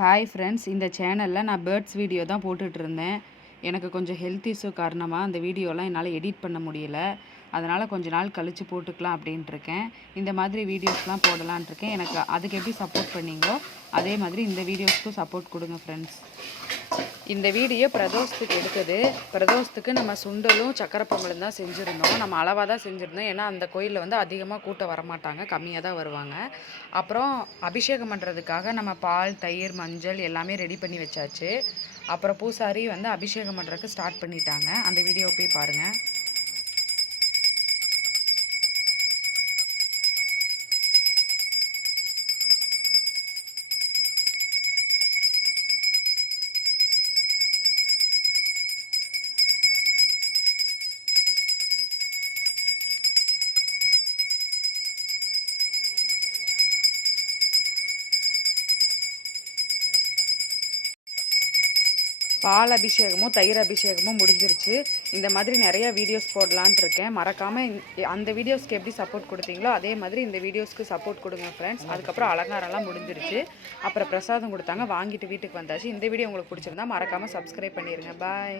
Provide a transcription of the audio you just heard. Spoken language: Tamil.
ஹாய் ஃப்ரெண்ட்ஸ், இந்த சேனலில் நான் பேர்ட்ஸ் வீடியோ தான் போட்டுட்ருந்தேன். எனக்கு கொஞ்சம் ஹெல்த் இஷ்யூ காரணமாக அந்த வீடியோலாம் என்னால் எடிட் பண்ண முடியல. அதனால் கொஞ்ச நாள் கழித்து போட்டுக்கலாம் அப்படின்ட்டுருக்கேன். இந்த மாதிரி வீடியோஸ்லாம் போடலான்ட்ருக்கேன். எனக்கு அதுக்கு எப்படி சப்போர்ட் பண்ணீங்களோ அதே மாதிரி இந்த வீடியோஸ்க்கும் சப்போர்ட் கொடுங்க ஃப்ரெண்ட்ஸ். இந்த வீடியோ பிரதோஷத்துக்கு எடுத்தது. பிரதோஷத்துக்கு நம்ம சுண்டலும் சக்கரை பொங்கலும் தான் செஞ்சுருந்தோம். நம்ம அளவாக தான் செஞ்சுருந்தோம். ஏன்னா அந்த கோயிலில் வந்து அதிகமாக கூட்டம் வரமாட்டாங்க, கம்மியாக தான் வருவாங்க. அப்புறம் அபிஷேகம் பண்ணுறதுக்காக நம்ம பால், தயிர், மஞ்சள் எல்லாமே ரெடி பண்ணி வச்சாச்சு. அப்புறம் பூசாரி வந்து அபிஷேகம் பண்ணுறதுக்கு ஸ்டார்ட் பண்ணிட்டாங்க. அந்த வீடியோ போய் பாருங்கள். பால் அபிஷேகமும் தயிர் அபிஷேகமும் முடிஞ்சிருச்சு. இந்த மாதிரி நிறையா வீடியோஸ் போடலான்ட்டு இருக்கேன். மறக்காமல் அந்த வீடியோஸ்க்கு எப்படி சப்போர்ட் கொடுத்தீங்களோ அதே மாதிரி இந்த வீடியோஸ்க்கு சப்போர்ட் கொடுங்க ஃப்ரெண்ட்ஸ். அதுக்கப்புறம் அலங்காரம்லாம் முடிஞ்சிருச்சு. அப்புறம் பிரசாதம் கொடுத்தாங்க, வாங்கிட்டு வீட்டுக்கு வந்தாச்சு. இந்த வீடியோ உங்களுக்கு பிடிச்சிருந்தா மறக்காமல் சப்ஸ்கிரைப் பண்ணிடுங்க. பாய்.